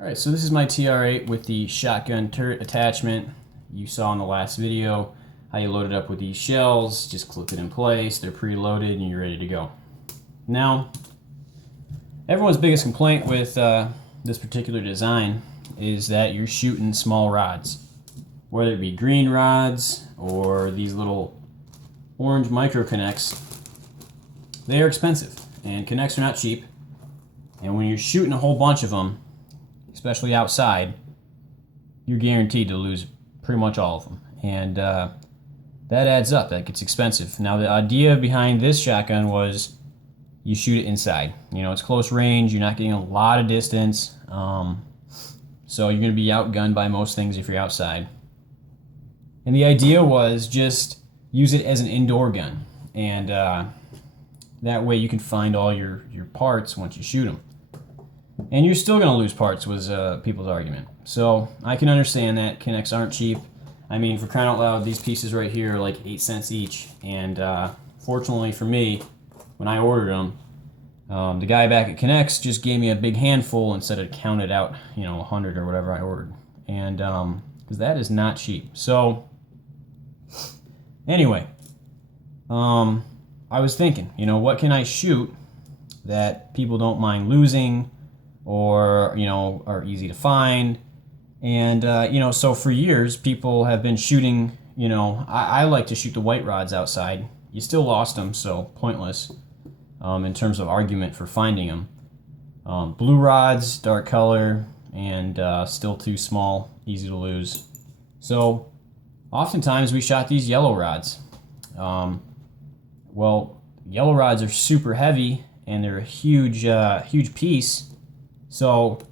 Alright, so this is my TR8 with the shotgun turret attachment. You saw in the last video how you load it up with these shells, just clip it in place, they're preloaded and you're ready to go. Now, everyone's biggest complaint with this particular design is that you're shooting small rods. Whether it be green rods or these little orange micro connects, they are expensive and connects are not cheap. And when you're shooting a whole bunch of them, especially outside, you're guaranteed to lose pretty much all of them. And that adds up, that gets expensive. Now the idea behind this shotgun was you shoot it inside. You know, it's close range, you're not getting a lot of distance, so you're gonna be outgunned by most things if you're outside. And the idea was just use it as an indoor gun. And that way you can find all your parts once you shoot them. And you're still going to lose parts, was people's argument. So I can understand that. Connects aren't cheap. I mean, for crying out loud, these pieces right here are like 8 cents each. And fortunately for me, when I ordered them, the guy back at Connects just gave me a big handful instead of counted out, 100 or whatever I ordered. And because that is not cheap. So anyway, I was thinking, what can I shoot that people don't mind losing, or are easy to find? And so for years people have been shooting, I like to shoot the white rods outside. You still lost them, so pointless in terms of argument for finding them. Blue rods, dark color, and still too small, easy to lose. So oftentimes we shot these yellow rods. Well, yellow rods are super heavy and they're a huge piece. So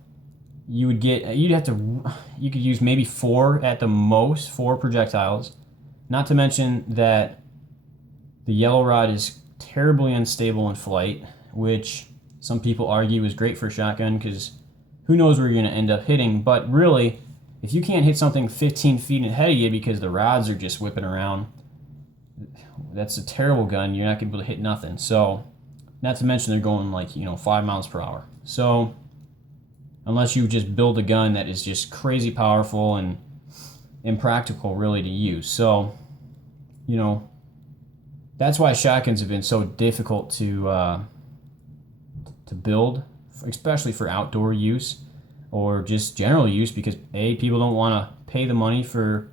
you could use maybe 4 at the most, 4 projectiles. Not to mention that the yellow rod is terribly unstable in flight, which some people argue is great for a shotgun because who knows where you're going to end up hitting. But really, if you can't hit something 15 feet ahead of you because the rods are just whipping around, that's a terrible gun. You're not going to be able to hit nothing. So, not to mention they're going like 5 miles per hour. So unless you just build a gun that is just crazy powerful and impractical really to use. So, that's why shotguns have been so difficult to build, especially for outdoor use or just general use, because A, people don't want to pay the money for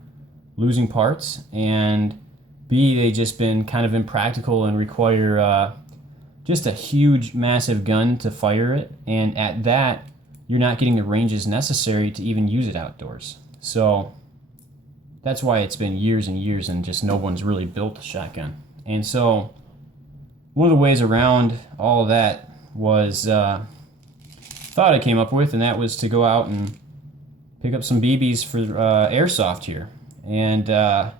losing parts, and B, they just been kind of impractical and require just a huge, massive gun to fire it, and at that, you're not getting the ranges necessary to even use it outdoors. So that's why it's been years and years and just no one's really built a shotgun. And so one of the ways around all of that was thought I came up with, and that was to go out and pick up some BBs for airsoft here. And now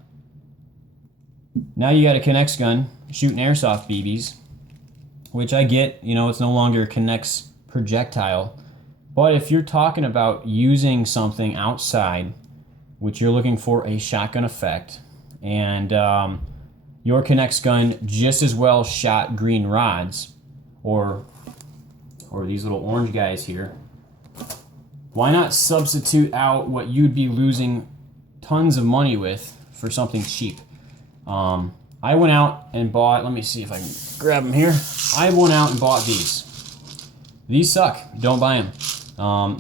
you got a Connects gun shooting airsoft BBs, which I get, it's no longer a Connects projectile. But if you're talking about using something outside, which you're looking for a shotgun effect, and your Connects gun just as well shot green rods, or these little orange guys here, why not substitute out what you'd be losing tons of money with for something cheap? I went out and bought, let me see if I can grab them here. I went out and bought these. These suck, don't buy them.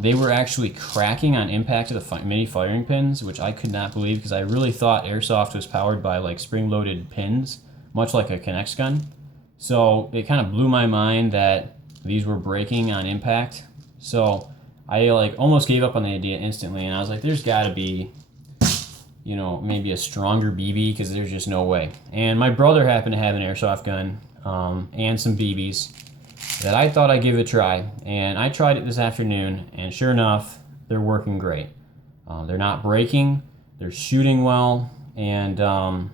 They were actually cracking on impact of the mini firing pins, which I could not believe because I really thought airsoft was powered by like spring-loaded pins, much like a Connects gun. So it kind of blew my mind that these were breaking on impact. So I almost gave up on the idea instantly, and I was like, there's got to be maybe a stronger BB, because there's just no way. And my brother happened to have an airsoft gun and some BBs that I thought I'd give a try. And I tried it this afternoon, and sure enough, they're working great. They're not breaking, they're shooting well, and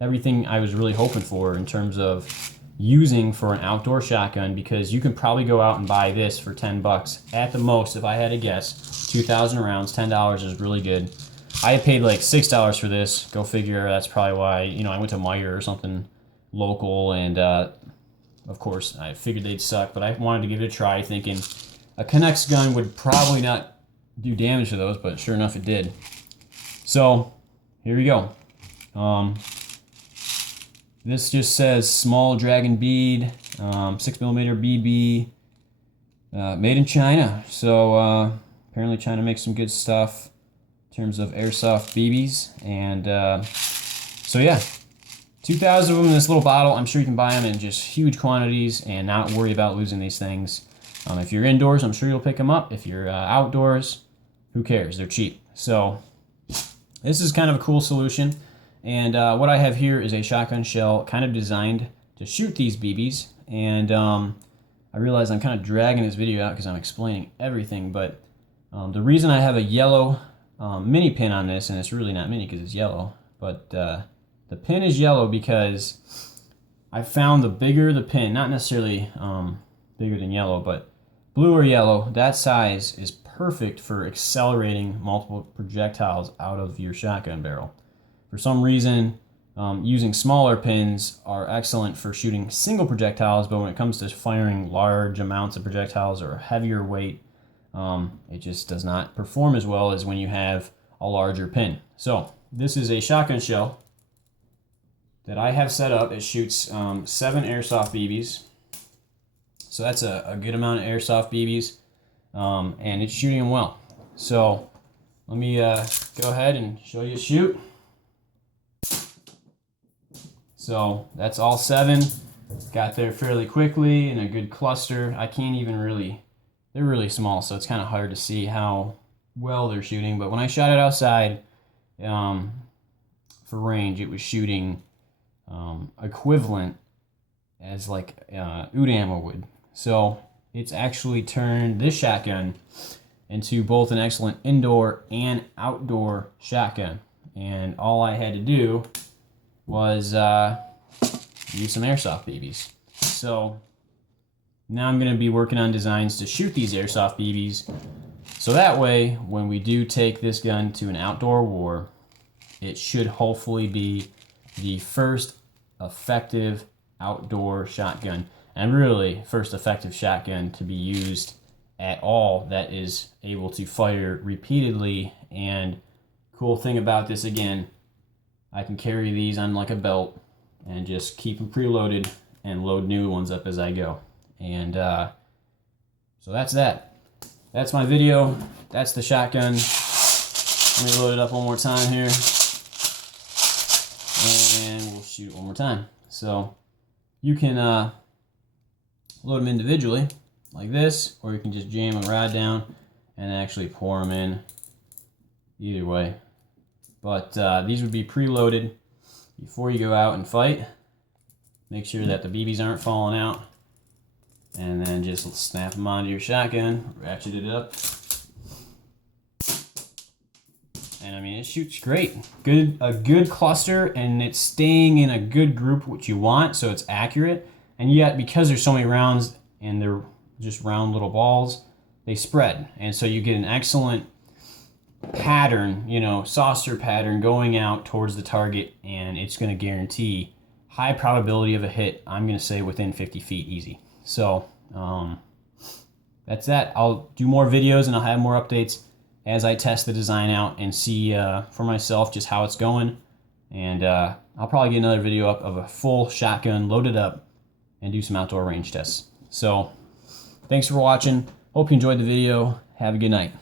everything I was really hoping for in terms of using for an outdoor shotgun, because you can probably go out and buy this for $10 at the most, if I had to guess. 2,000 rounds, $10 is really good. I paid like $6 for this. Go figure. That's probably why I went to Meijer or something local, and of course I figured they'd suck, but I wanted to give it a try, thinking a Connects gun would probably not do damage to those, but sure enough it did. So here we go. This just says small dragon bead, 6mm BB, made in China. So apparently China makes some good stuff in terms of airsoft BBs. And so yeah, 2,000 of them in this little bottle. I'm sure you can buy them in just huge quantities and not worry about losing these things. If you're indoors, I'm sure you'll pick them up. If you're outdoors, who cares? They're cheap. So this is kind of a cool solution. And what I have here is a shotgun shell kind of designed to shoot these BBs. And I realize I'm kind of dragging this video out because I'm explaining everything. But the reason I have a yellow mini pin on this, and it's really not mini because it's yellow, but the pin is yellow because I found the bigger the pin, not necessarily bigger than yellow, but blue or yellow, that size is perfect for accelerating multiple projectiles out of your shotgun barrel. For some reason, using smaller pins are excellent for shooting single projectiles, but when it comes to firing large amounts of projectiles or heavier weight, it just does not perform as well as when you have a larger pin. So this is a shotgun shell that I have set up. It shoots 7 airsoft BBs. So that's a good amount of airsoft BBs, and it's shooting them well. So let me go ahead and show you a shoot. So that's all 7. Got there fairly quickly in a good cluster. I can't even really, they're really small, so it's kind of hard to see how well they're shooting. But when I shot it outside for range, it was shooting equivalent as like Oodammo would. So it's actually turned this shotgun into both an excellent indoor and outdoor shotgun. And all I had to do was use some airsoft BBs. So now I'm going to be working on designs to shoot these airsoft BBs. So that way, when we do take this gun to an outdoor war, it should hopefully be the first effective outdoor shotgun, and really first effective shotgun to be used at all that is able to fire repeatedly. And cool thing about this, again, I can carry these on like a belt and just keep them preloaded and load new ones up as I go. And so that's that. That's my video. That's the shotgun. Let me load it up one more time here. And we'll shoot it one more time. So you can load them individually like this, or you can just jam a rod down and actually pour them in. Either way. But these would be preloaded before you go out and fight. Make sure that the BBs aren't falling out. And then just snap them onto your shotgun, ratchet it up. And I mean, it shoots great. A good cluster, and it's staying in a good group, which you want, so it's accurate. And yet, because there's so many rounds and they're just round little balls, they spread. And so you get an excellent pattern, you know, saucer pattern going out towards the target, and it's going to guarantee high probability of a hit. I'm going to say within 50 feet easy. So that's that. I'll do more videos and I'll have more updates as I test the design out and see for myself just how it's going. And I'll probably get another video up of a full shotgun loaded up and do some outdoor range tests. So thanks for watching. Hope you enjoyed the video. Have a good night.